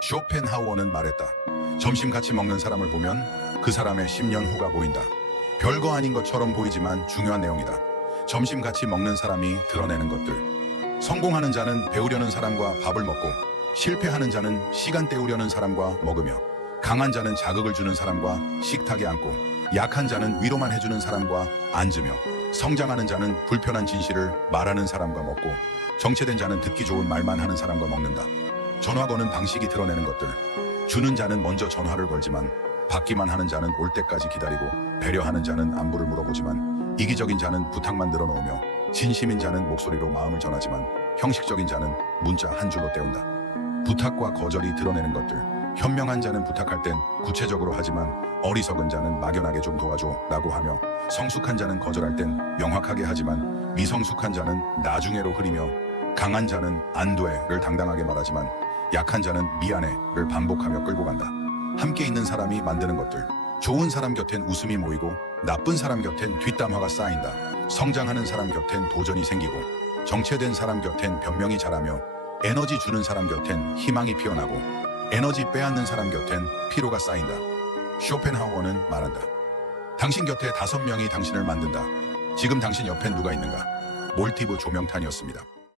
쇼펜하우어는 말했다. 점심 같이 먹는 사람을 보면 그 사람의 10년 후가 보인다. 별거 아닌 것처럼 보이지만 중요한 내용이다. 점심 같이 먹는 사람이 드러내는 것들. 성공하는 자는 배우려는 사람과 밥을 먹고 실패하는 자는 시간 때우려는 사람과 먹으며 강한 자는 자극을 주는 사람과 식탁에 앉고 약한 자는 위로만 해주는 사람과 앉으며 성장하는 자는 불편한 진실을 말하는 사람과 먹고 정체된 자는 듣기 좋은 말만 하는 사람과 먹는다. 전화 거는 방식이 드러내는 것들. 주는 자는 먼저 전화를 걸지만 받기만 하는 자는 올 때까지 기다리고 배려하는 자는 안부를 물어보지만 이기적인 자는 부탁만 늘어놓으며 진심인 자는 목소리로 마음을 전하지만 형식적인 자는 문자 한 줄로 때운다. 부탁과 거절이 드러내는 것들. 현명한 자는 부탁할 땐 구체적으로 하지만 어리석은 자는 막연하게 좀 도와줘 라고 하며 성숙한 자는 거절할 땐 명확하게 하지만 미성숙한 자는 나중에로 흐리며 강한 자는 안 돼를 당당하게 말하지만 약한 자는 미안해를 반복하며 끌고 간다. 함께 있는 사람이 만드는 것들. 좋은 사람 곁엔 웃음이 모이고 나쁜 사람 곁엔 뒷담화가 쌓인다. 성장하는 사람 곁엔 도전이 생기고 정체된 사람 곁엔 변명이 자라며 에너지 주는 사람 곁엔 희망이 피어나고 에너지 빼앗는 사람 곁엔 피로가 쌓인다. 쇼펜하우어는 말한다. 당신 곁에 다섯 명이 당신을 만든다. 지금 당신 옆엔 누가 있는가? 몰티브 조명탄이었습니다.